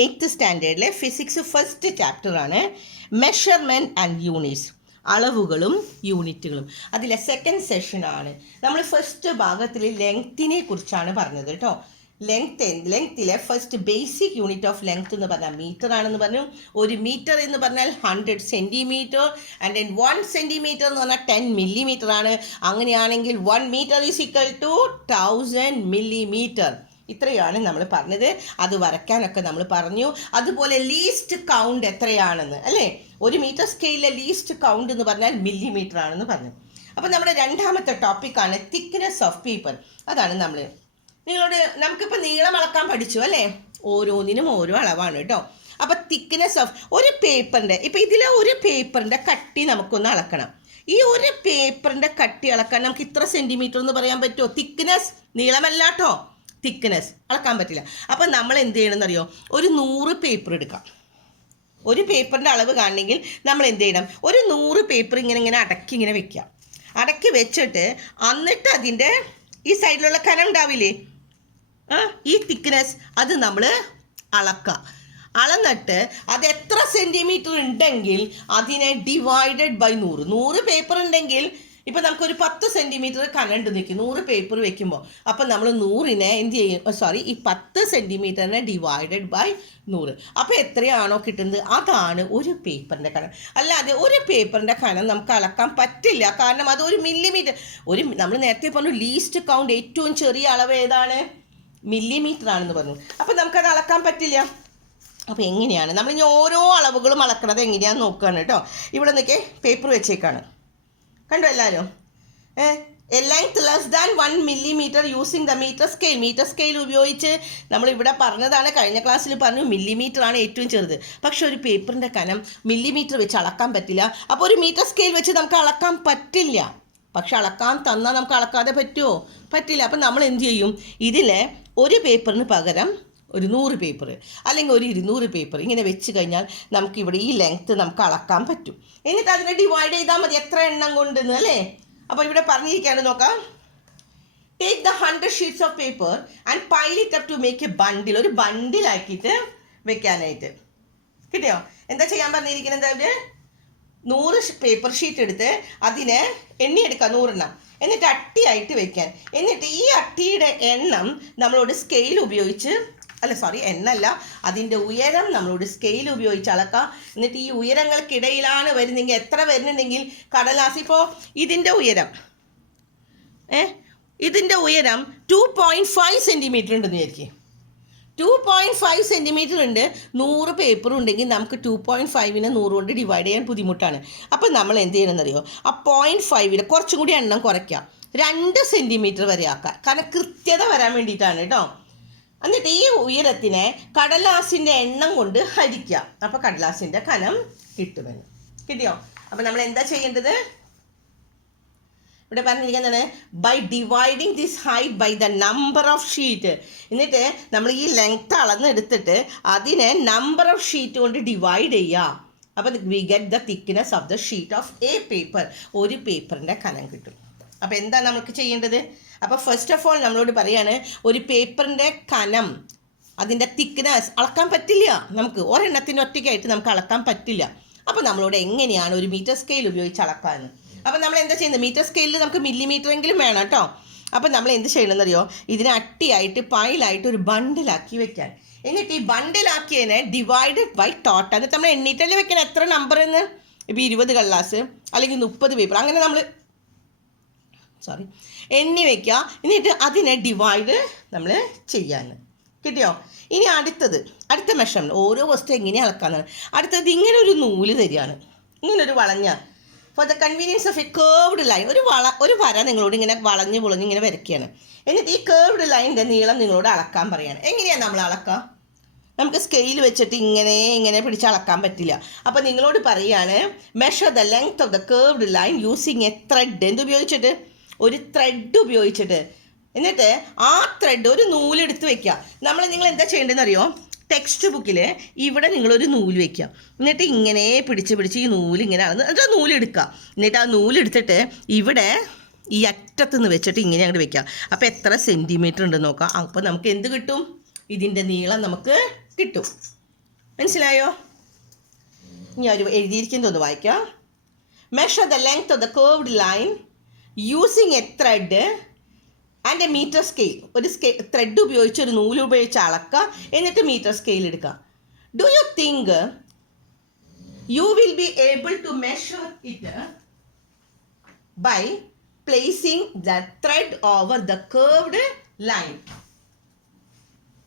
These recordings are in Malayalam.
8th സ്റ്റാൻഡേർഡിലെ ഫിസിക്സ് ഫസ്റ്റ് ചാപ്റ്ററാണ് മെഷർമെൻറ്റ് ആൻഡ് യൂണിറ്റ്സ്, അളവുകളും യൂണിറ്റുകളും. അതിലെ സെക്കൻഡ് സെഷനാണ്. നമ്മൾ ഫസ്റ്റ് ഭാഗത്തിൽ ലെങ്ത്തിനെ കുറിച്ചാണ് പറഞ്ഞത് കേട്ടോ. ലെങ്ത്തിലെ first basic unit of length എന്ന് പറഞ്ഞാൽ മീറ്റർ ആണെന്ന് പറഞ്ഞു. ഒരു മീറ്റർ എന്ന് പറഞ്ഞാൽ 100 സെൻറ്റിമീറ്റർ ആൻഡ് ദെൻ 1 സെൻറ്റിമീറ്റർ എന്ന് പറഞ്ഞാൽ 10 മില്ലിമീറ്റർ ആണ്. അങ്ങനെയാണെങ്കിൽ 1 metre is equal to 1000 millimetre. ഇത്രയാണ് നമ്മൾ പറഞ്ഞത്. അത് വരയ്ക്കാനൊക്കെ നമ്മൾ പറഞ്ഞു. അതുപോലെ ലീസ്റ്റ് കൗണ്ട് എത്രയാണെന്ന് അല്ലേ, ഒരു മീറ്റർ സ്കെയിലിലെ ലീസ്റ്റ് കൗണ്ട് എന്ന് പറഞ്ഞാൽ മില്ലിമീറ്റർ ആണെന്ന് പറഞ്ഞു. അപ്പോൾ നമ്മുടെ രണ്ടാമത്തെ ടോപ്പിക്കാണ് തിക്നെസ് ഓഫ് പേപ്പർ. അതാണ് നമുക്കിപ്പോൾ നീളം അളക്കാൻ പഠിച്ചു അല്ലേ, ഓരോന്നിനും ഓരോ അളവാണ് കേട്ടോ. അപ്പോൾ തിക്നെസ് ഓഫ് ഒരു പേപ്പറിൻ്റെ, ഇപ്പോൾ ഇതിലെ ഒരു പേപ്പറിൻ്റെ കട്ടി നമുക്കൊന്ന് അളക്കണം. ഈ ഒരു പേപ്പറിൻ്റെ കട്ടി അളക്കാൻ നമുക്ക് ഇത്ര സെൻറ്റിമീറ്റർ എന്ന് പറയാൻ പറ്റുമോ? തിക്നെസ്, നീളമല്ല കേട്ടോ, തിക്നെസ് അളക്കാൻ പറ്റില്ല. അപ്പം നമ്മൾ എന്ത് ചെയ്യണമെന്നറിയോ, ഒരു 100 പേപ്പർ എടുക്കാം. ഒരു പേപ്പറിൻ്റെ അളവ് കാണണമെങ്കിൽ നമ്മൾ എന്ത് ചെയ്യണം, ഒരു 100 പേപ്പർ ഇങ്ങനെ ഇങ്ങനെ വെക്കുക. അടക്കി വെച്ചിട്ട് എന്നിട്ട് അതിൻ്റെ ഈ സൈഡിലുള്ള കനം ഉണ്ടാവില്ലേ, ഈ തിക്നെസ്, അത് നമ്മൾ അളക്കുക. അളന്നിട്ട് അത് എത്ര സെൻറ്റിമീറ്റർ ഉണ്ടെങ്കിൽ അതിനെ ഡിവൈഡഡ് ബൈ 100 പേപ്പർ ഉണ്ടെങ്കിൽ ഇപ്പം നമുക്കൊരു 10 സെൻറ്റിമീറ്റർ കനണ്ട് നിൽക്കും 100 പേപ്പർ വെക്കുമ്പോൾ. അപ്പം നമ്മൾ 100നെ എന്ത് ചെയ്യും, ഈ 10 സെൻറ്റിമീറ്ററിനെ ഡിവൈഡഡ് ബൈ 100. അപ്പോൾ എത്രയാണോ കിട്ടുന്നത് അതാണ് ഒരു പേപ്പറിൻ്റെ കനം. അല്ലാതെ ഒരു പേപ്പറിൻ്റെ കനം നമുക്ക് അളക്കാൻ പറ്റില്ല, കാരണം അത് ഒരു മില്ലിമീറ്റർ. നമ്മൾ നേരത്തെ പറഞ്ഞു ലീസ്റ്റ് കൗണ്ട് ഏറ്റവും ചെറിയ അളവ് ഏതാണ്, മില്ലിമീറ്റർ ആണെന്ന് പറഞ്ഞു. അപ്പം നമുക്കത് അളക്കാൻ പറ്റില്ല. അപ്പോൾ എങ്ങനെയാണ് നമ്മൾ ഇനി ഓരോ അളവുകളും അളക്കണത് എങ്ങനെയാണെന്ന് നോക്കുകയാണ് കേട്ടോ. ഇവിടെ നിന്നൊക്കെ പേപ്പർ വെച്ചേക്കാണ്, കണ്ടോ എല്ലാവരും. Length less than 1 millimetre using the metre scale. Metre scale ഉപയോഗിച്ച് നമ്മളിവിടെ പറഞ്ഞതാണ്, കഴിഞ്ഞ ക്ലാസ്സിൽ പറഞ്ഞു മില്ലിമീറ്റർ ആണ് ഏറ്റവും ചെറുത്. പക്ഷെ ഒരു പേപ്പറിൻ്റെ കനം മില്ലിമീറ്റർ വെച്ച് അളക്കാൻ പറ്റില്ല. അപ്പോൾ ഒരു മീറ്റർ സ്കെയിൽ വെച്ച് നമുക്ക് അളക്കാൻ പറ്റില്ല. പക്ഷെ അളക്കാൻ തന്നാൽ നമുക്ക് അളക്കാതെ പറ്റുമോ? പറ്റില്ല. അപ്പം നമ്മൾ എന്ത് ചെയ്യും, ഇതിലെ ഒരു പേപ്പറിന് പകരം ഒരു 100 പേപ്പർ അല്ലെങ്കിൽ ഒരു 200 പേപ്പർ ഇങ്ങനെ വെച്ച് കഴിഞ്ഞാൽ നമുക്കിവിടെ ഈ ലെങ്ത്ത് നമുക്ക് അളക്കാൻ പറ്റും. എന്നിട്ട് അതിനെ ഡിവൈഡ് ചെയ്താൽ മതി എത്ര എണ്ണം കൊണ്ടെന്ന് അല്ലേ. അപ്പോൾ ഇവിടെ പറഞ്ഞിരിക്കുകയാണ്, നോക്കാം. Take the 100 sheets of paper and pile it up to make a bundle. ഒരു ബണ്ടിലാക്കിയിട്ട് വെക്കാനായിട്ട് കിട്ടിയോ? എന്താ ചെയ്യാൻ പറഞ്ഞിരിക്കുന്നത്, അവർ 100 പേപ്പർ ഷീറ്റ് എടുത്ത് അതിനെ എണ്ണിയെടുക്കുക 100 എണ്ണം, എന്നിട്ട് അട്ടിയായിട്ട് വെക്കാൻ. എന്നിട്ട് ഈ അട്ടിയുടെ എണ്ണം നമ്മളോട് സ്കെയിൽ ഉപയോഗിച്ച് എണ്ണല്ല, അതിൻ്റെ ഉയരം നമ്മളോട് സ്കെയിൽ ഉപയോഗിച്ച് അളക്കാം. എന്നിട്ട് ഈ ഉയരങ്ങൾക്കിടയിലാണ് വരുന്നെങ്കിൽ എത്ര വരുന്നുണ്ടെങ്കിൽ കടലാസ്, ഇപ്പോൾ ഇതിൻ്റെ ഉയരം 2.5 സെൻറ്റിമീറ്റർ ഉണ്ടെന്ന് വിചാരിക്കും. 2.5 സെൻറ്റിമീറ്റർ ഉണ്ട്, 100 പേപ്പർ ഉണ്ടെങ്കിൽ നമുക്ക് 2.5നെ 100 കൊണ്ട് ഡിവൈഡ് ചെയ്യാൻ ബുദ്ധിമുട്ടാണ്. അപ്പം നമ്മൾ എന്ത് ചെയ്യണമെന്നറിയോ, ആ 0.5ൽ കുറച്ചും കൂടി എണ്ണം കുറയ്ക്കാം, 2 സെൻറ്റിമീറ്റർ വരെ ആക്കാം. കാരണം കൃത്യത വരാൻ വേണ്ടിയിട്ടാണ് കേട്ടോ. എന്നിട്ട് ഈ ഉയരത്തിനെ കടലാസിൻ്റെ എണ്ണം കൊണ്ട് ഹരിക്കുക. അപ്പോൾ കടലാസിൻ്റെ കനം കിട്ടുമെന്ന്. കിട്ടിയോ? അപ്പം നമ്മൾ എന്താ ചെയ്യേണ്ടത്, ഇവിടെ പറഞ്ഞിരിക്കുന്നതാണ് by dividing this height by the number of sheet. എന്നിട്ട് നമ്മൾ ഈ ലെങ്ത് അളന്നെടുത്തിട്ട് അതിനെ നമ്പർ ഓഫ് ഷീറ്റ് കൊണ്ട് ഡിവൈഡ് ചെയ്യുക. അപ്പോൾ we get the thickness of the sheet of a paper. ഒരു പേപ്പറിൻ്റെ കനം കിട്ടും. അപ്പോൾ എന്താ നമുക്ക് ചെയ്യേണ്ടത്? അപ്പോൾ ഫസ്റ്റ് ഓഫ് ഓൾ നമ്മളോട് പറയാണ്, ഒരു പേപ്പറിൻ്റെ കനം, അതിൻ്റെ തിക്നെസ് അളക്കാൻ പറ്റില്ല നമുക്ക്, ഒരെണ്ണത്തിൻ്റെ ഒറ്റയ്ക്കായിട്ട് നമുക്ക് അളക്കാൻ പറ്റില്ല. അപ്പോൾ നമ്മളോട് എങ്ങനെയാണ് ഒരു മീറ്റർ സ്കെയിൽ ഉപയോഗിച്ച് അളക്കാമെന്ന്. അപ്പോൾ നമ്മൾ എന്താ ചെയ്യുന്നത്, മീറ്റർ സ്കെയിലിൽ നമുക്ക് മില്ലിമീറ്റർ എങ്കിലും വേണം കേട്ടോ. അപ്പോൾ നമ്മൾ എന്ത് ചെയ്യണമെന്നറിയോ, ഇതിനെ അട്ടിയായിട്ട് പൈലായിട്ട് ഒരു ബണ്ടിലാക്കി വെക്കാൻ. എന്നിട്ട് ഈ ബണ്ടിലാക്കിയതിനെ ഡിവൈഡഡ് ബൈ ടോട്ടൽ. എന്നിട്ട് നമ്മൾ എണ്ണീറ്റല്ലേ വെക്കണം എത്ര നമ്പർ എന്ന്. ഇപ്പോൾ 20 കടലാസ് അല്ലെങ്കിൽ 30 പേപ്പർ അങ്ങനെ നമ്മൾ എണ്ണി വയ്ക്കുക. എന്നിട്ട് അതിനെ ഡിവൈഡ് നമ്മൾ ചെയ്യാൻ. കിട്ടിയോ? ഇനി അടുത്ത മെഷർമെൻറ്റ്, ഓരോ വസ്തു എങ്ങനെ അളക്കാന്നാണ്. അടുത്തത് ഇങ്ങനെ ഒരു നൂല് തരികയാണ്, ഇങ്ങനൊരു വളഞ്ഞ, four the convenience of A curved line. ഒരു വര നിങ്ങളോട് ഇങ്ങനെ വളഞ്ഞ് പൊളഞ്ഞ് ഇങ്ങനെ വരയ്ക്കുകയാണ്. എന്നിട്ട് ഈ കേർവ്ഡ് ലൈനിൻ്റെ നീളം നിങ്ങളോട് അളക്കാൻ പറയുകയാണ്. എങ്ങനെയാണ് നമ്മൾ അളക്കുക? നമുക്ക് സ്കെയിൽ വെച്ചിട്ട് ഇങ്ങനെ പിടിച്ച് അളക്കാൻ പറ്റില്ല. അപ്പോൾ നിങ്ങളോട് പറയുകയാണ്, measure the length of the curved line using a thread. എന്തുപയോഗിച്ചിട്ട്? ഒരു ത്രെഡ് ഉപയോഗിച്ചിട്ട്. എന്നിട്ട് ആ ത്രെഡ് ഒരു നൂലെടുത്ത് വെക്കുക. നിങ്ങൾ എന്താ ചെയ്യേണ്ടതെന്ന് അറിയോ, ടെക്സ്റ്റ് ബുക്കിൽ ഇവിടെ നിങ്ങളൊരു നൂല് വെക്കുക. എന്നിട്ട് ഇങ്ങനെ പിടിച്ച് ഈ നൂലിങ്ങനെ എന്നിട്ട് ആ നൂലെടുക്കുക. എന്നിട്ട് ആ നൂലെടുത്തിട്ട് ഇവിടെ ഈ അറ്റത്തുനിന്ന് വെച്ചിട്ട് ഇങ്ങനെ അങ്ങോട്ട് വെക്കുക. അപ്പോൾ എത്ര സെൻറ്റിമീറ്റർ ഉണ്ടെന്ന് നോക്കാം. അപ്പോൾ നമുക്ക് എന്ത് കിട്ടും, ഇതിൻ്റെ നീളം നമുക്ക് കിട്ടും. മനസ്സിലായോ? ഇനി ഒരു എഴുതിയിരിക്കുന്നതൊന്ന് വായിക്കാം. Measure the length of the curved line using a thread and a metre scale. ഒരു ത്രെഡ് ഉപയോഗിച്ച് ഒരു നൂല് ഉപയോഗിച്ച് അളക്കുക, എന്നിട്ട് മീറ്റർ സ്കെയിൽ എടുക്കുക. Do you think you will be able to measure it by placing the thread over the curved line?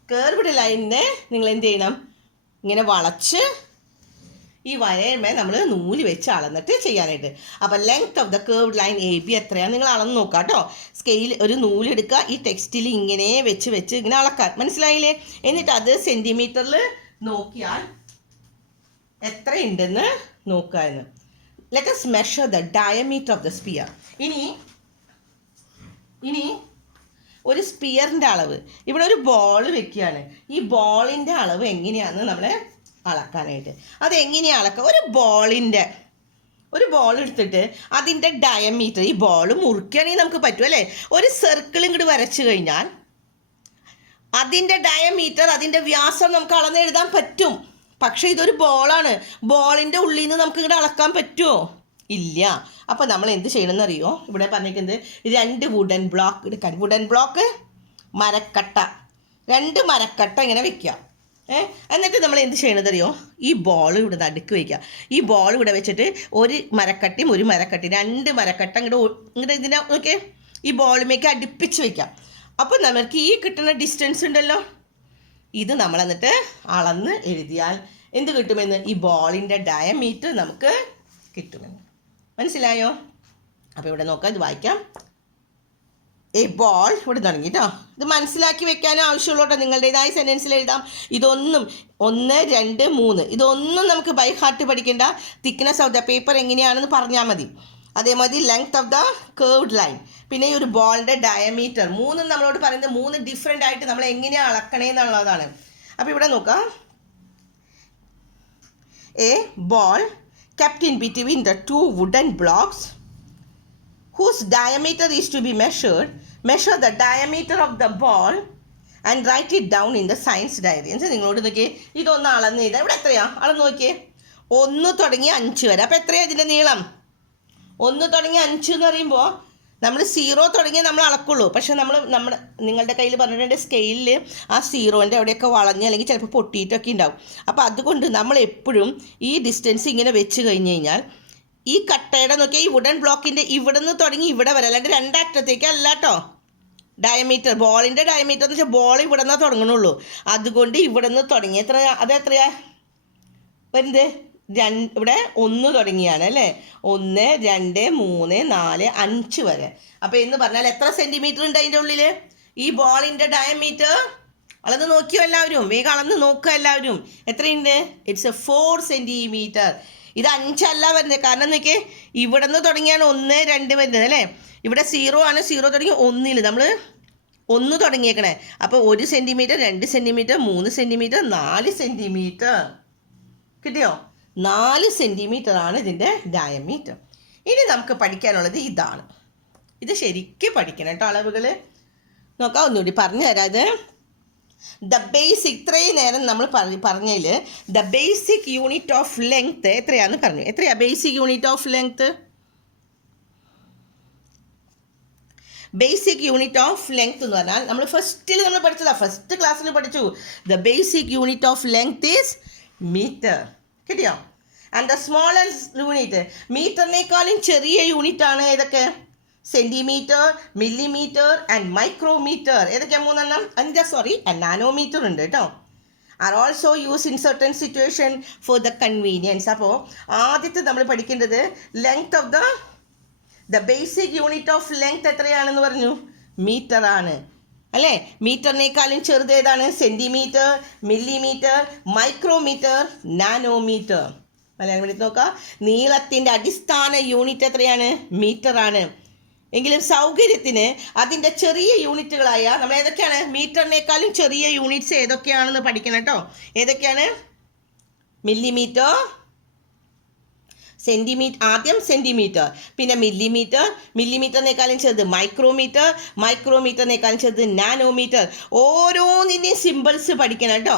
Curved ലൈനിനെ നിങ്ങൾ എന്ത് ചെയ്യണം? ഇങ്ങനെ വളച്ച് ഈ വരയമേ നമ്മൾ നൂല് വെച്ച് അളന്നിട്ട് ചെയ്യാനായിട്ട്. അപ്പോൾ length of the curved line A B എത്രയാണ് നിങ്ങൾ അളന്ന് നോക്കുക കേട്ടോ. സ്കെയിൽ ഒരു നൂലെടുക്കുക, ഈ ടെക്സ്റ്റിൽ ഇങ്ങനെ വെച്ച് ഇങ്ങനെ അളക്കാൻ, മനസ്സിലായില്ലേ? എന്നിട്ട് അത് സെൻറ്റിമീറ്ററിൽ നോക്കിയാൽ എത്രയുണ്ടെന്ന് നോക്കുക എന്ന്. Let us measure the diameter of the sphere. ഇനി ഒരു സ്പിയറിൻ്റെ അളവ്, ഇവിടെ ഒരു ബോൾ വെക്കുകയാണ്. ഈ ബോളിൻ്റെ അളവ് എങ്ങനെയാണെന്ന് നമ്മൾ അളക്കാനായിട്ട്. അതെങ്ങനെയാണ് അളക്കുക? ഒരു ബോൾ എടുത്തിട്ട് അതിൻ്റെ ഡയമീറ്റർ, ഈ ബോൾ മുറിക്കുകയാണെങ്കിൽ നമുക്ക് പറ്റും അല്ലേ? ഒരു സർക്കിൾ ഇങ്ങോട്ട് വരച്ചു കഴിഞ്ഞാൽ അതിൻ്റെ ഡയമീറ്റർ, അതിൻ്റെ വ്യാസം നമുക്ക് അളന്നെഴുതാൻ പറ്റും. പക്ഷേ ഇതൊരു ബോളാണ്. ബോളിൻ്റെ ഉള്ളിൽ നിന്ന് നമുക്ക് ഇങ്ങോട്ട് അളക്കാൻ പറ്റുമോ? ഇല്ല. അപ്പോൾ നമ്മൾ എന്ത് ചെയ്യണമെന്ന് അറിയോ? ഇവിടെ പറഞ്ഞിരിക്കുന്നത് 2 വുഡൻ ബ്ലോക്ക് എടുക്കാൻ. വുഡൻ ബ്ലോക്ക്, മരക്കട്ട, 2 മരക്കട്ട ഇങ്ങനെ വെക്കുക. എന്നിട്ട് നമ്മൾ എന്ത് ചെയ്യണത് അറിയോ? ഈ ബോൾ ഇവിടെ നടുക്ക് വയ്ക്കുക. ഈ ബോൾ ഇവിടെ വെച്ചിട്ട് ഒരു മരക്കട്ടി 2 മരക്കട്ട ഇങ്ങോട്ട് ഇതിനെ നോക്കിയേ, ഈ ബോളുമേക്ക് അടുപ്പിച്ച് വയ്ക്കാം. അപ്പോൾ നമുക്ക് ഈ കിട്ടുന്ന ഡിസ്റ്റൻസ് ഉണ്ടല്ലോ, ഇത് നമ്മൾ എന്നിട്ട് അളന്ന് എഴുതിയാൽ എന്ത് കിട്ടുമെന്ന്? ഈ ബോളിൻ്റെ ഡയമീറ്റർ നമുക്ക് കിട്ടുമെന്ന്. മനസ്സിലായോ? അപ്പോൾ ഇവിടെ നോക്കാം, ഇത് വായിക്കാം. എ ബോൾ, ഇവിടെ തുടങ്ങി കേട്ടോ. ഇത് മനസ്സിലാക്കി വെക്കാനും ആവശ്യമുള്ളൂ കേട്ടോ. നിങ്ങളുടേതായ സെൻറ്റൻസിൽ എഴുതാം. ഇതൊന്നും 1, 2, 3 ഇതൊന്നും നമുക്ക് ബൈ ഹാർട്ട് പഠിക്കേണ്ട. തിക്നെസ് ഓഫ് ദ പേപ്പർ എങ്ങനെയാണെന്ന് പറഞ്ഞാൽ മതി. അതേമാതിരി length of the curved line, പിന്നെ ഈ ഒരു ബോളിൻ്റെ ഡയമീറ്റർ, 3 നമ്മളോട് പറയുന്നത് 3 ഡിഫറെൻ്റ് ആയിട്ട് നമ്മൾ എങ്ങനെയാണ് അളക്കണേ എന്നുള്ളതാണ്. അപ്പോൾ ഇവിടെ നോക്കാം. A ball kept in between the 2 wooden blocks whose diameter is to be measured. Measure the diameter of the ball and write it down in the science diary. എന്ന് നിങ്ങളോട് നോക്കിയേ, ഇതൊന്ന് അളന്ന് ചെയ്താൽ ഇവിടെ എത്രയാണ് അളന്ന് നോക്കിയേ? 1 തുടങ്ങി 5 വരെ. അപ്പോൾ എത്രയാണ് ഇതിൻ്റെ നീളം? 1 തുടങ്ങി 5 എന്ന് പറയുമ്പോൾ നമ്മൾ 0 തുടങ്ങി നമ്മൾ അളക്കുള്ളൂ. പക്ഷെ നിങ്ങളുടെ കയ്യിൽ പറഞ്ഞിട്ടുണ്ട് സ്കെയിലിൽ ആ 0ൻ്റെ അവിടെയൊക്കെ വളഞ്ഞ് അല്ലെങ്കിൽ ചിലപ്പോൾ പൊട്ടിയിട്ടൊക്കെ ഉണ്ടാവും. അപ്പോൾ അതുകൊണ്ട് നമ്മൾ എപ്പോഴും ഈ ഡിസ്റ്റൻസ് ഇങ്ങനെ വെച്ച് കഴിഞ്ഞ് കഴിഞ്ഞാൽ ഈ കട്ടയുടെ നോക്കിയാൽ ഈ വുഡൻ ബ്ലോക്കിൻ്റെ ഇവിടെ നിന്ന് തുടങ്ങി ഇവിടെ വരെ, അല്ലാണ്ട് 2 അറ്റത്തേക്ക് അല്ല കേട്ടോ. ഡയമീറ്റർ, ബോളിൻ്റെ ഡയമീറ്റർ എന്ന് വെച്ചാൽ ബോൾ ഇവിടെ നിന്നാണ് തുടങ്ങണുള്ളൂ. അതുകൊണ്ട് ഇവിടെ നിന്ന് തുടങ്ങി എത്രയാ വരുന്നത്? ഇവിടെ 1 തുടങ്ങിയാണ് അല്ലേ? 1, 2, 3, 4, 5 വരെ. അപ്പോൾ എന്ന് പറഞ്ഞാൽ എത്ര സെൻറ്റിമീറ്റർ ഉണ്ട് അതിൻ്റെ ഉള്ളിൽ? ഈ ബോളിൻ്റെ ഡയമീറ്റർ അളന്ന് നോക്കിയോ എല്ലാവരും? വേഗം അളന്ന് നോക്കുക എല്ലാവരും. എത്രയുണ്ട്? It's 4 centimetre. ഇത് 5 അല്ല വരുന്നത്. കാരണം നോക്കിയേ, ഇവിടെ നിന്ന് തുടങ്ങിയാണ് 1, 2 വരുന്നത് അല്ലേ? ഇവിടെ 0 ആണ്. 0 തുടങ്ങി 1ൽ നമ്മൾ 1 തുടങ്ങിയേക്കണേ. അപ്പോൾ 1 സെൻറ്റിമീറ്റർ, 2 സെൻറ്റിമീറ്റർ, 3 സെൻറ്റിമീറ്റർ, 4 സെൻറ്റിമീറ്റർ. കിട്ടിയോ? 4 സെൻറ്റിമീറ്റർ ആണ് ഇതിൻ്റെ ഡയമീറ്റർ. ഇനി നമുക്ക് പഠിക്കാനുള്ളത് ഇതാണ്. ഇത് ശരിക്കും പഠിക്കണം കേട്ടോ. അളവുകൾ നോക്കാം, ഒന്നുകൂടി പറഞ്ഞു തരാം. ഇത് ദ ബേസിക്, ഇത്രയും നേരം നമ്മൾ പറഞ്ഞതിൽ the basic unit of length എത്രയാണെന്ന് പറഞ്ഞു. എത്രയാണ് basic unit of length? Basic unit of length എന്ന് പറഞ്ഞാൽ നമ്മൾ ഫസ്റ്റിൽ നമ്മൾ പഠിച്ചതാണ്, ഫസ്റ്റ് ക്ലാസ്സിൽ പഠിച്ചു. The basic unit of length is metre. കിട്ടിയോ? ആൻഡ് ദ സ്മോളസ്റ്റ് യൂണിറ്റ്, മീറ്ററിനേക്കാളും ചെറിയ യൂണിറ്റാണ് ഏതൊക്കെ? Centimetre, millimetre and micrometre. ഏതൊക്കെയാണ് 3 ആൻഡ് നാനോമീറ്റർ ഉണ്ട് കേട്ടോ. Are also use in certain situation for the convenience. അപ്പോൾ ആദ്യത്തെ നമ്മൾ പഠിക്കേണ്ടത് length of the basic unit of length എത്രയാണെന്ന് പറഞ്ഞു? മീറ്റർ ആണ് അല്ലേ? മീറ്ററിനേക്കാളും ചെറുത് ഏതാണ്? Centimetre, millimetre, micrometre, nanometre. Malayalam എടുത്ത് നോക്കാം. നീളത്തിൻ്റെ അടിസ്ഥാന യൂണിറ്റ് എത്രയാണ്? മീറ്റർ ആണ്. എങ്കിലും സൗകര്യത്തിന് അതിൻ്റെ ചെറിയ യൂണിറ്റുകളായ നമ്മൾ ഏതൊക്കെയാണ്? മീറ്ററിനേക്കാളും ചെറിയ യൂണിറ്റ്സ് ഏതൊക്കെയാണെന്ന് പഠിക്കണം കേട്ടോ. ഏതൊക്കെയാണ്? മില്ലിമീറ്റർ, സെൻറ്റിമീറ്റർ, ആദ്യം സെൻറ്റിമീറ്റർ, പിന്നെ മില്ലിമീറ്റർ, മില്ലിമീറ്ററിനേക്കാളും ചെറുത് മൈക്രോമീറ്റർ, മൈക്രോമീറ്ററിനേക്കാളും ചെറുത് നാനോമീറ്റർ. ഓരോന്നിൻ്റെയും സിമ്പിൾസ് പഠിക്കണം കേട്ടോ.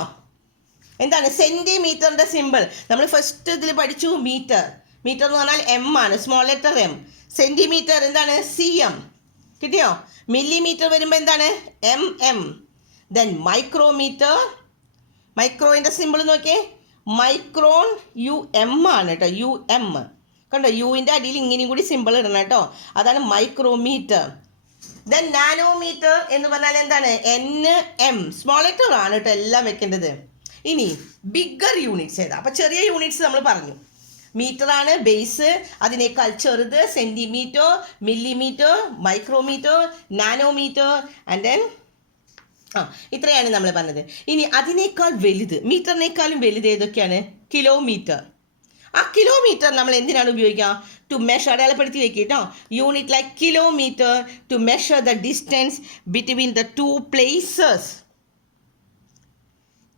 എന്താണ് സെൻറ്റിമീറ്ററിൻ്റെ സിമ്പിൾ നമ്മൾ ഫസ്റ്റ് ഇതിൽ പഠിച്ചു. മീറ്റർ എന്ന് പറഞ്ഞാൽ എം ആണ്, സ്മോൾ ലെറ്റർ എം. സെൻറ്റിമീറ്റർ എന്താണ് CM, കിട്ടിയോ? മില്ലിമീറ്റർ വരുമ്പോൾ എന്താണ് MM. ദെൻ മൈക്രോൻ്റെ സിമ്പിൾ നോക്കിയേ, മൈക്രോൺ UM ആണ് കേട്ടോ, UM കണ്ടോ, യുവിൻ്റെ അടിയിൽ ഇങ്ങനെയും കൂടി സിമ്പിൾ ഇടണം കേട്ടോ, അതാണ് മൈക്രോമീറ്റർ. ദെൻ നാനോമീറ്റർ എന്ന് പറഞ്ഞാൽ എന്താണ് NM, സ്മോൾ ലെറ്റർ ആണ് കേട്ടോ എല്ലാം വെക്കേണ്ടത്. ഇനി ബിഗ്ഗർ യൂണിറ്റ്സ് ഏതാ? അപ്പോൾ ചെറിയ യൂണിറ്റ്സ് നമ്മൾ പറഞ്ഞു, മീറ്ററാണ് ബേസ്, അതിനേക്കാൾ ചെറുത് centimetre, millimetre, micrometre, nanometre and then ഇത്രയാണ് നമ്മൾ പറഞ്ഞത്. ഇനി അതിനേക്കാൾ വലുത്, മീറ്ററിനേക്കാളും വലുത് ഏതൊക്കെയാണ്? കിലോമീറ്റർ. ആ കിലോമീറ്റർ നമ്മൾ എന്തിനാണ് ഉപയോഗിക്കുക? ടു മെഷർ, അടയാളപ്പെടുത്തി വെക്കുക കേട്ടോ. Unit like kilometre to measure the distance between the two places.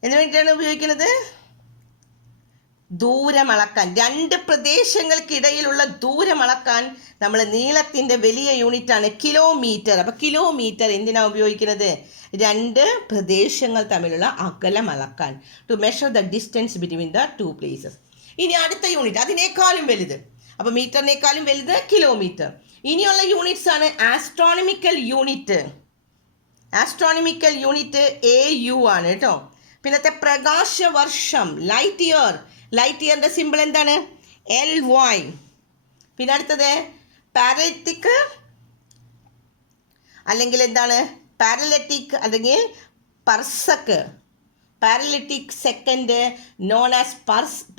എന്തിനു വേണ്ടിയിട്ടാണ് ഉപയോഗിക്കുന്നത്? ദൂരമളക്കാൻ, രണ്ട് പ്രദേശങ്ങൾക്കിടയിലുള്ള ദൂരമളക്കാൻ നമ്മൾ നീളത്തിൻ്റെ വലിയ യൂണിറ്റാണ് കിലോമീറ്റർ. അപ്പോൾ കിലോമീറ്റർ എന്തിനാണ് ഉപയോഗിക്കുന്നത്? രണ്ട് പ്രദേശങ്ങൾ തമ്മിലുള്ള അകലം അളക്കാൻ, to measure the distance between the two places. ഇനി അടുത്ത യൂണിറ്റ് അതിനേക്കാളും വലുത്, അപ്പോൾ മീറ്ററിനേക്കാളും വലുത് കിലോമീറ്റർ. ഇനിയുള്ള യൂണിറ്റ്സ് ആണ് astronomical unit. Astronomical unit AU ആണ് കേട്ടോ. പിന്നത്തെ പ്രകാശവർഷം, ലൈറ്റ് ഇയറിൻ്റെ സിമ്പിൾ എന്താണ്? LY. പിന്നെ അടുത്തത് പാരലറ്റിക് അല്ലെങ്കിൽ എന്താണ് പാരലറ്റിക് അല്ലെങ്കിൽ parsec. Parallactic second known as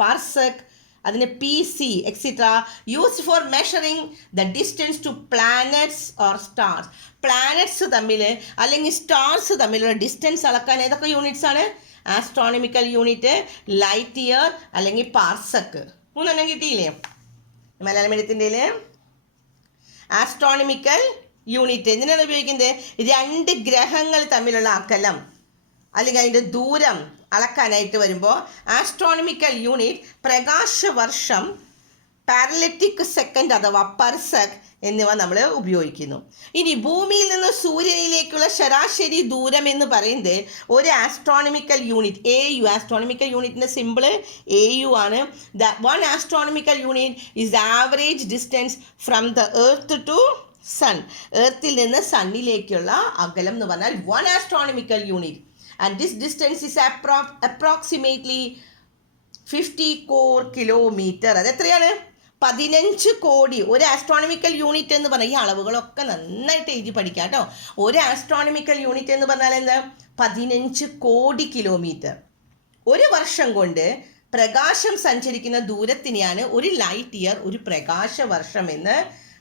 parsec, അതിന് PC etcetera, used for measuring the distance to planets or stars. Planets തമ്മിൽ അല്ലെങ്കിൽ സ്റ്റാർസ് തമ്മിലുള്ള ഡിസ്റ്റൻസ് അളക്കാൻ ഏതൊക്കെ യൂണിറ്റ്സ് ആണ്? ആസ്ട്രോണമിക്കൽ യൂണിറ്റ്, ലൈറ്റ് ഇയർ അല്ലെങ്കിൽ പാർസക്ക്. മൂന്നെണ്ണം കിട്ടിയില്ലേ മലയാളം മീഡിയത്തിൻ്റെ? ആസ്ട്രോണമിക്കൽ യൂണിറ്റ് എന്തിനാണ് ഉപയോഗിക്കുന്നത്? രണ്ട് ഗ്രഹങ്ങൾ തമ്മിലുള്ള അകലം അല്ലെങ്കിൽ അതിൻ്റെ ദൂരം അളക്കാനായിട്ട് വരുമ്പോൾ ആസ്ട്രോണമിക്കൽ യൂണിറ്റ് പ്രകാശവർഷം, പാരലറ്റിക് സെക്കൻഡ് അഥവാ പർസക് എന്നിവ നമ്മൾ ഉപയോഗിക്കുന്നു. ഇനി ഭൂമിയിൽ നിന്ന് സൂര്യനിലേക്കുള്ള ശരാശരി ദൂരം എന്ന് പറയുന്നത് ഒരു ആസ്ട്രോണമിക്കൽ യൂണിറ്റ് AU. ആസ്ട്രോണമിക്കൽ യൂണിറ്റിൻ്റെ സിമ്പിൾ AU ആണ്. The one astronomical unit is the average distance from the earth to sun. എർത്തിൽ നിന്ന് സണ്ണിലേക്കുള്ള അകലം എന്ന് പറഞ്ഞാൽ 1 astronomical unit. And this distance is approximately 50 crore kilometer. അത് എത്രയാണ്? 15 കോടി. ഒരു ആസ്ട്രോണമിക്കൽ യൂണിറ്റ് എന്ന് പറഞ്ഞാൽ ഈ അളവുകളൊക്കെ നന്നായിട്ട് എഴുതി പഠിക്കാം കേട്ടോ. ഒരു ആസ്ട്രോണമിക്കൽ യൂണിറ്റ് എന്ന് പറഞ്ഞാൽ എന്താ? 15 കോടി കിലോമീറ്റർ. ഒരു വർഷം കൊണ്ട് പ്രകാശം സഞ്ചരിക്കുന്ന ദൂരത്തിനെയാണ് ഒരു ലൈറ്റ് ഇയർ, ഒരു പ്രകാശവർഷം എന്ന്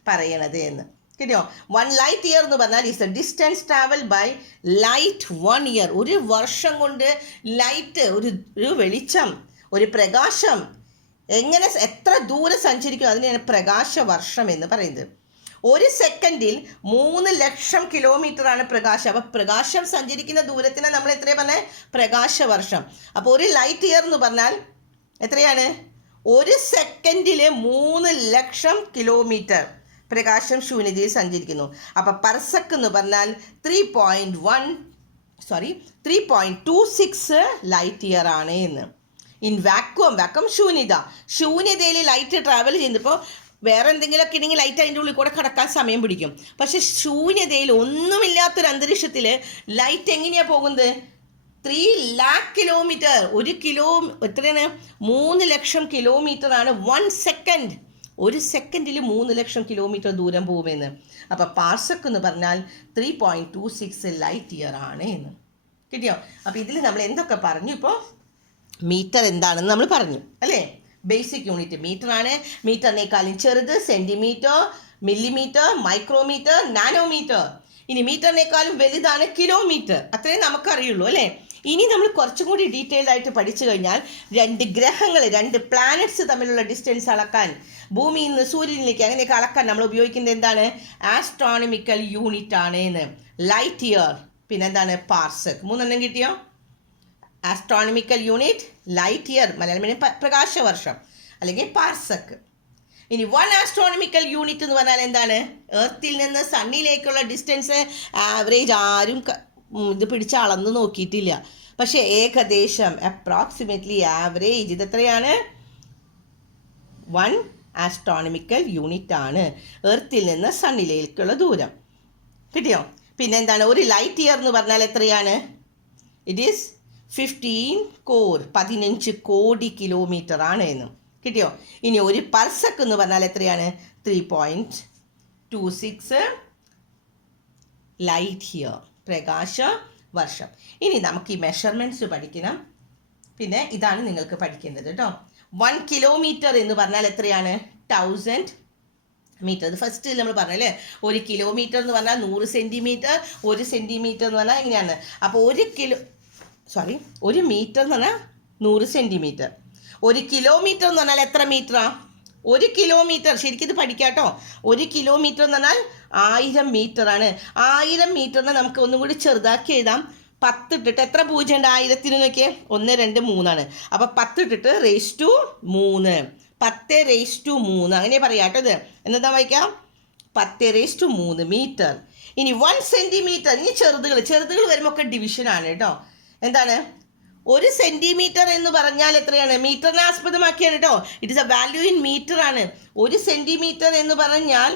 പറയണത് എന്ന്. കിട്ടിയോ? 1 ലൈറ്റ് ഇയർ എന്ന് പറഞ്ഞാൽ is the distance travel by light 1 year. ഒരു വർഷം കൊണ്ട് ലൈറ്റ്, ഒരു വെളിച്ചം, ഒരു പ്രകാശം എത്ര ദൂരം സഞ്ചരിക്കും അതിനെയാണ് പ്രകാശവർഷം എന്ന് പറയുന്നത്. ഒരു സെക്കൻഡിൽ 3 ലക്ഷം കിലോമീറ്ററാണ് പ്രകാശം. അപ്പോൾ പ്രകാശം സഞ്ചരിക്കുന്ന ദൂരത്തിന് നമ്മൾ എത്രയാണ് പറഞ്ഞത്? പ്രകാശവർഷം. അപ്പോൾ ഒരു ലൈറ്റ് ഇയർ എന്ന് പറഞ്ഞാൽ എത്രയാണ്? ഒരു സെക്കൻഡിൽ 3 ലക്ഷം കിലോമീറ്റർ പ്രകാശം ശൂന്യതയിൽ സഞ്ചരിക്കുന്നു. അപ്പോൾ പർസക്ക് എന്ന് പറഞ്ഞാൽ 3.26 ലൈറ്റ് ഇയർ ആണ് എന്ന്. ഇൻ വാക്വം ശൂന്യതയിൽ ലൈറ്റ് ട്രാവൽ ചെയ്യുന്നപ്പോൾ വേറെ എന്തെങ്കിലുമൊക്കെ ഉണ്ടെങ്കിൽ ലൈറ്റ് അതിൻ്റെ ഉള്ളിൽ കൂടെ കടക്കാൻ സമയം പിടിക്കും. പക്ഷെ ശൂന്യതയിൽ ഒന്നുമില്ലാത്തൊരു അന്തരീക്ഷത്തിൽ ലൈറ്റ് എങ്ങനെയാണ് പോകുന്നത്? 3 lakh കിലോമീറ്റർ. എത്രയാണ്? 3 ലക്ഷം കിലോമീറ്റർ ആണ് 1 സെക്കൻഡ്. ഒരു സെക്കൻഡിൽ 3 ലക്ഷം കിലോമീറ്റർ ദൂരം പോകുമെന്ന്. അപ്പോൾ പാർസക്ക് എന്ന് പറഞ്ഞാൽ 3.26 ലൈറ്റ് ഇയർ ആണ് എന്ന്. കിട്ടിയോ? അപ്പോൾ ഇതിൽ നമ്മൾ എന്തൊക്കെ പറഞ്ഞു? ഇപ്പോൾ മീറ്റർ എന്താണെന്ന് നമ്മൾ പറഞ്ഞു അല്ലേ? ബേസിക് യൂണിറ്റ് മീറ്ററാണ്. മീറ്ററിനേക്കാളും ചെറുത് സെൻറ്റിമീറ്റർ, മില്ലിമീറ്റർ, മൈക്രോമീറ്റർ, നാനോമീറ്റർ. ഇനി മീറ്ററിനേക്കാളും വലുതാണ് കിലോമീറ്റർ. അത്രയും നമുക്കറിയുള്ളൂ അല്ലേ? ഇനി നമ്മൾ കുറച്ചും കൂടി ഡീറ്റെയിൽഡ് ആയിട്ട് പഠിച്ചു കഴിഞ്ഞാൽ രണ്ട് ഗ്രഹങ്ങൾ, രണ്ട് പ്ലാനറ്റ്സ് തമ്മിലുള്ള ഡിസ്റ്റൻസ് അളക്കാൻ, ഭൂമിയിൽ നിന്ന് സൂര്യനിലേക്ക് അങ്ങനെയൊക്കെ അളക്കാൻ നമ്മൾ ഉപയോഗിക്കുന്നത് എന്താണ്? ആസ്ട്രോണമിക്കൽ യൂണിറ്റ് ആണ് എന്ന്. ലൈറ്റ് ഇയർ, പിന്നെന്താണ്? പാർസക്. മൂന്നെണ്ണം കിട്ടിയോ? Astronomical unit, light year, Malayalam പ്രകാശവർഷം അല്ലെങ്കിൽ പാർസക്. ഇനി 1 ആസ്ട്രോണമിക്കൽ യൂണിറ്റ് എന്ന് പറഞ്ഞാൽ എന്താണ്? എർത്തിൽ നിന്ന് സണ്ണിലേക്കുള്ള ഡിസ്റ്റൻസ് ആവറേജ് ആരും ഇത് പിടിച്ച് അളന്ന് നോക്കിയിട്ടില്ല. പക്ഷേ ഏകദേശം അപ്രോക്സിമേറ്റ്ലി ആവറേജ് ഇതെത്രയാണ് 1 ആസ്ട്രോണമിക്കൽ യൂണിറ്റ് ആണ് എർത്തിൽ നിന്ന് സണ്ണിലേക്കുള്ള ദൂരം. കിട്ടിയോ? പിന്നെ എന്താണ് ഒരു ലൈറ്റ് ഇയർ എന്ന് പറഞ്ഞാൽ എത്രയാണ്? ഇറ്റ് ഈസ് 15 കോടി കിലോമീറ്റർ ആണ് എന്ന്. കിട്ടിയോ? ഇനി ഒരു പർസക്ക് എന്ന് പറഞ്ഞാൽ എത്രയാണ്? 3.26 ലൈറ്റ് ഇയർ, പ്രകാശ വർഷം. ഇനി നമുക്ക് ഈ മെഷർമെൻറ്റ്സ് പഠിക്കണം. പിന്നെ ഇതാണ് നിങ്ങൾക്ക് പഠിക്കേണ്ടത് കേട്ടോ. 1 കിലോമീറ്റർ എന്ന് പറഞ്ഞാൽ എത്രയാണ്? 1000 മീറ്റർ. ഇത് ഫസ്റ്റ് നമ്മൾ പറഞ്ഞല്ലേ, 1 കിലോമീറ്റർ എന്ന് പറഞ്ഞാൽ 100 സെൻറ്റിമീറ്റർ, 1 സെൻറ്റിമീറ്റർ എന്ന് പറഞ്ഞാൽ ഇങ്ങനെയാണ്. അപ്പോൾ 1 മീറ്റർ എന്ന് പറഞ്ഞാൽ 100 സെൻറ്റിമീറ്റർ. 1 കിലോമീറ്റർ എന്ന് പറഞ്ഞാൽ എത്ര മീറ്ററാണ്? 1 കിലോമീറ്റർ, ശരിക്കും ഇത് പഠിക്കാം കേട്ടോ. 1 കിലോമീറ്റർ എന്ന് പറഞ്ഞാൽ 1000 മീറ്ററാണ്. 1000 മീറ്ററിനെ നമുക്ക് ഒന്നും കൂടി ചെറുതാക്കി എഴുതാം. 10 ഇട്ടിട്ട് എത്ര പൂജ്യം ഉണ്ട് 1000 നോക്കിയേ? 1 2 3 അപ്പോൾ 10 ഇട്ടിട്ട് റേസ് ടു 3, 10 റേസ് ടു 3 അങ്ങനെ പറയാം കേട്ടോ. ഇത് എന്താ വായിക്കാം? 10 റേസ് ടു 3 മീറ്റർ. ഇനി 1 സെൻറ്റിമീറ്റർ. ഇനി ചെറുതുകൾ വരുമ്പോൾ ഒക്കെ ഡിവിഷനാണ് കേട്ടോ. എന്താണ് 1 സെൻറ്റിമീറ്റർ എന്ന് പറഞ്ഞാൽ എത്രയാണ്? മീറ്ററിനെ ആസ്പദമാക്കിയാണ് കേട്ടോ. It is a value in metre ആണ്. 1 സെൻറ്റിമീറ്റർ എന്ന് പറഞ്ഞാൽ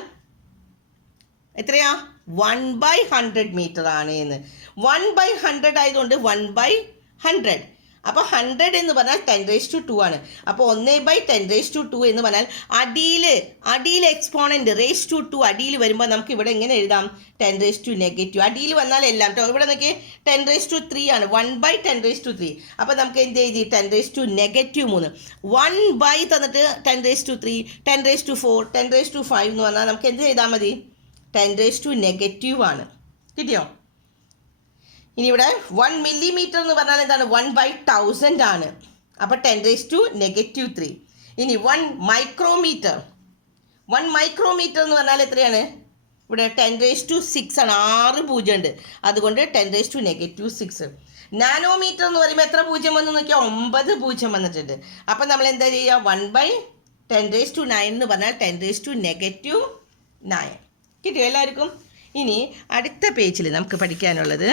എത്രയാ? 1/100 മീറ്റർ ആണ് എന്ന്. 1/100 ആയതുകൊണ്ട് 1/100. അപ്പോൾ 100 എന്ന് പറഞ്ഞാൽ 10⁻²ആണ്. അപ്പോൾ 1/10⁻² എന്ന് പറഞ്ഞാൽ അടിയിൽ എക്സ്പോണൻ്റ് റേസ് ടു 2 അടിയിൽ വരുമ്പോൾ നമുക്ക് ഇവിടെ എങ്ങനെ എഴുതാം? 10⁻⁻. അടിയിൽ വന്നാൽ എല്ലാം കേട്ടോ. ഇവിടെ നോക്കി 10⁻³ ആണ്. 1/10⁻3. അപ്പോൾ നമുക്ക് എന്ത് എഴുതി? 10⁻⁻3. 1/ തന്നിട്ട് 10⁻3, 10⁻4, 10⁻5 എന്ന് പറഞ്ഞാൽ നമുക്ക് എന്ത് ചെയ്താൽ മതി? 10⁻⁻ ആണ്. കിട്ടിയോ? ഇനി ഇവിടെ 1 മില്ലിമീറ്റർ എന്ന് പറഞ്ഞാൽ എന്താണ്? 1/1000 ആണ്. അപ്പോൾ 10⁻⁻3. ഇനി 1 മൈക്രോമീറ്റർ. 1 മൈക്രോമീറ്റർ എന്ന് പറഞ്ഞാൽ എത്രയാണ്? ഇവിടെ 10⁻6 ആണ്. 6 പൂജ്യം ഉണ്ട്, അതുകൊണ്ട് 10⁻⁻6. നാനോമീറ്റർ എന്ന് പറയുമ്പോൾ എത്ര പൂജ്യം വന്നു നോക്കിയാൽ? 9 പൂജ്യം വന്നിട്ടുണ്ട്. അപ്പം നമ്മൾ എന്താ ചെയ്യുക? 1/10⁻9 എന്ന് പറഞ്ഞാൽ 10⁻⁻9. കിട്ടിയോ എല്ലാവർക്കും? ഇനി അടുത്ത പേജിൽ നമുക്ക് പഠിക്കാനുള്ളത്,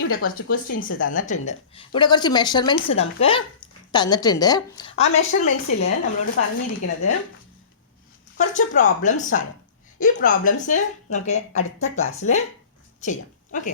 ഇവിടെ കുറച്ച് ക്വസ്റ്റ്യൻസ് തന്നിട്ടുണ്ട്. ഇവിടെ കുറച്ച് മെഷർമെൻറ്റ്സ് നമുക്ക് തന്നിട്ടുണ്ട്. ആ മെഷർമെൻറ്റ്സിൽ നമ്മളോട് പറഞ്ഞിരിക്കുന്നത് കുറച്ച് പ്രോബ്ലംസ് ആണ്. ഈ പ്രോബ്ലംസ് നമുക്ക് അടുത്ത ക്ലാസ്സിൽ ചെയ്യാം. ഓക്കെ.